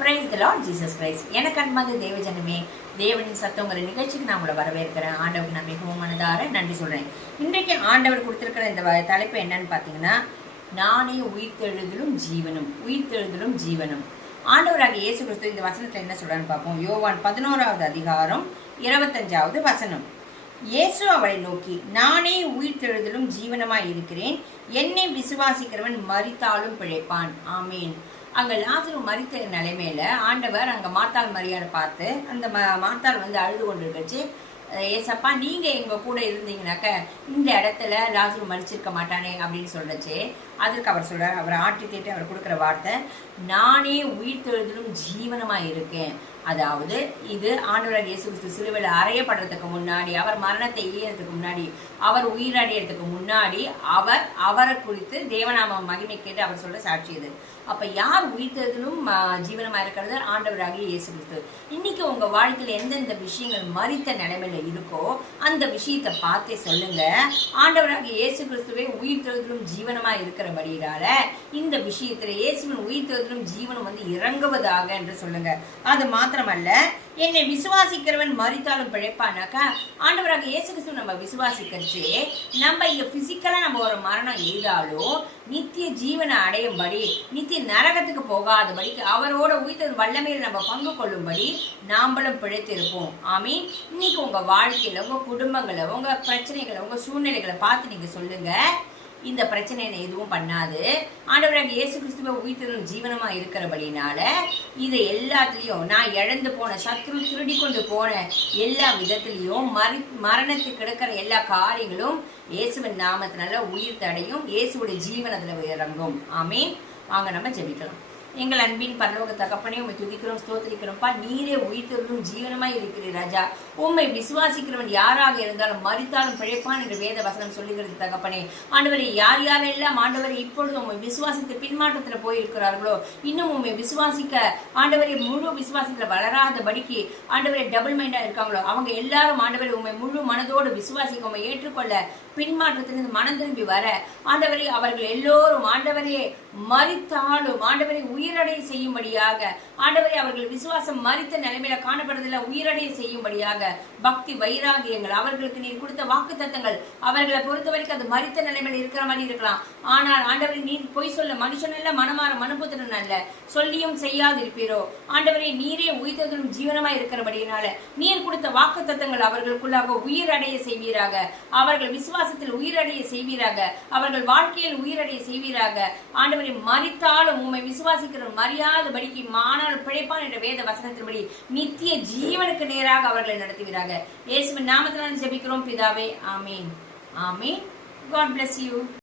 Praise the lord Jesus Christ எனக்கு அன்பாக தேவஜனமே தேவனின் சத்தங்கிற நிகழ்ச்சிக்கு நான் உங்களை வரவேற்கிறேன். ஆண்டவருக்கு நான் மிகவும் மனதார நன்றி சொல்றேன். இன்றைக்கு ஆண்டவர் கொடுத்துருக்கிற இந்த தலைப்பு என்னன்னு பார்த்தீங்கன்னா நானே உயிர்த்தெழுதலும் ஜீவனும் உயிர்த்தெழுதலும் ஜீவனும். ஆண்டவராக இயேசு கிறிஸ்து இந்த வசனத்துல என்ன சொல்கிறான்னு பார்ப்போம். யோவான் பதினோராவது அதிகாரம் இருபத்தஞ்சாவது வசனம். இயேசு அவளை நோக்கி நானே உயிர்த்தெழுதலும் ஜீவனமாய் இருக்கிறேன் என்னை விசுவாசிக்கிறவன் மறித்தாலும் பிழைப்பான். ஆமீன். அங்கே லாசரு மரித்த நிலைமையில ஆண்டவர் அங்கே மாத்தாள் மரியாதை பார்த்து அந்த ம- மாத்தாள் வந்து அழுது கொண்டு வச்சு ஏசப்பா நீங்கள் எங்கள் கூட இருந்தீங்கனாக்க இந்த இடத்துல லாசரு மறிச்சிருக்க மாட்டானே அப்படின்னு சொல்லிச்சு அதுக்கு அவர் சொல்கிறார் அவர் ஆட்டி தேட்டி அவர் கொடுக்குற வார்த்தை நானே உயிர்த்தெழுதலும் ஜீவனமாக இருக்கேன். அதாவது இது ஆண்டவராக இயேசு கிறிஸ்து சிலுவையில் அறையப்படுறதுக்கு முன்னாடி அவர் மரணத்தை ஈயறதுக்கு முன்னாடி அவர் உயிரடையிறதுக்கு முன்னாடி அவர் அவரை குறித்து தேவநாம மகிமை கேட்டு அவர் சொல்ற சாட்சி இது. அப்ப யார் உயிர்த்ததிலும் ஜீவனமா இருக்கிறது? ஆண்டவராகிய இயேசு கிறிஸ்து இன்னைக்கு உங்க வாழ்க்கையில எந்தெந்த விஷயங்கள் மறித்த நிலைமையில இருக்கோ அந்த விஷயத்தை பார்த்தே சொல்லுங்க. ஆண்டவராகிய இயேசு கிறிஸ்துவே உயிர்த்ததிலும் ஜீவனமா இருக்கிறபடியால இந்த விஷயத்துல இயேசுவின் உயிர்த்ததிலும் ஜீவனம் வந்து இறங்குவதாக என்று சொல்லுங்க. அது மாத்திரமல்ல என்னை விசுவாசிக்கிறவன் மறித்தாலும் பிழைப்பானாக்கா ஆண்டவராக இயேசு கிறிஸ்து நம்ம விசுவாசிக்கிறச்சு நம்ம இங்கே ஃபிசிக்கலாக நம்ம ஒரு மரணம் எழுதாலும் நித்திய ஜீவனை அடையும்படி நித்திய நரகத்துக்கு போகாதபடிக்கு அவரோட உயிர்த்த வல்லமையில் நம்ம பங்கு கொள்ளும்படி நாம்பளும் பிழைத்திருப்போம். ஆமீன். இன்னைக்கு உங்கள் வாழ்க்கையில் உங்கள் குடும்பங்களை உங்கள் பிரச்சனைகளை உங்கள் சூழ்நிலைகளை பார்த்து நீங்கள் சொல்லுங்கள் இந்த பிரச்சனை என்னை எதுவும் பண்ணாது. ஆண்டவராக இயேசு கிறிஸ்துவ உயிர்த்தலும் ஜீவனமா இருக்கிறபடினால இதை எல்லாத்துலேயும் நான் இழந்து போன சத்ரு திருடி கொண்டு போன எல்லா விதத்திலையும் மரி மரணத்துக்கு கிடக்கிற எல்லா காரியங்களும் இயேசுவின் நாமத்தினால உயிர் தடையும் இயேசுடைய ஜீவனத்தில் இறங்கும். ஆமே வாங்க நம்ம ஜெபிக்கலாம். எங்கள் அன்பின் பரலோக தகப்பனே உண்மை துதிக்கிறோம் ஸ்தோத்திரிக்கிறோம்ப்பா நீரே உயிர்த்தவர்களும் ஜீவனமாய் இருக்கிறீர் ராஜா. உண்மை விசுவாசிக்கிறவன் யாராக இருந்தாலும் மறித்தாலும் பிழைப்பான் என்று வேத வசனம் சொல்லுகிறது தகப்பனே. ஆண்டவரை யார் யாரெல்லாம் ஆண்டவரை இப்பொழுது உண்மை விசுவாசித்து பின்மாற்றத்தில் போயிருக்கிறார்களோ இன்னும் உண்மை விசுவாசிக்க ஆண்டவரை முழு விசுவாசத்துல வளராதபடிக்கு ஆண்டவரை டபுள் மைண்டாக இருக்காங்களோ அவங்க எல்லாரும் ஆண்டவரை உண்மை முழு மனதோடு விசுவாசிக்க உண்மை ஏற்றுக்கொள்ள பின்மாற்றத்திலிருந்து மனம் திரும்பி வர ஆண்டவரை அவர்கள் எல்லோரும் ஆண்டவரே மறித்தாலும் ஆண்டவரை உயிர் உயிரடைய செய்யும்படியாக. ஆண்டவரை அவர்கள் விசுவாசம் மறித்த நிலைமையில காணப்படுறதில்ல உயிரடைய செய்யும்படியாக பக்தி வைராகியங்கள் அவர்களுக்கு நீர் கொடுத்த வாக்கு தத்தங்கள் அவர்களை பொறுத்த வரைக்கும் அது மறித்த நிலைமையில இருக்கிற மாதிரி இருக்கலாம். ஆனால் ஆண்டவரை நீர் பொய் சொல்ல மனுஷன் அல்ல மனமாற மனுபுத்திரன் அல்ல. சொல்லியும் செய்யாதிருப்பீரோ. ஆண்டவரை நீரே உயிர்த்ததும் ஜீவனமாய் இருக்கிறபடியினால நீர் கொடுத்த வாக்கு தத்தங்கள் அவர்களுக்குள்ளாக உயிரடைய செய்வீராக. அவர்கள் விசுவாசத்தில் உயிரடைய செய்வீராக. அவர்கள் வாழ்க்கையில் உயிரடைய செய்வீராக. ஆண்டவரை மறித்தாலும் உண்மை விசுவாசி மரியாதை மரியாதபடிக்கு மாணவர் பிழைப்பான் என்ற வேத வசனத்தின்படி நித்திய ஜீவனுக்கு நேராக அவர்களை நடத்துவீராக இயேசுவின் நாமத்தில் ஜெபிக்கிறோம். பிதாவே ஆமீன். ஆமீன். God bless you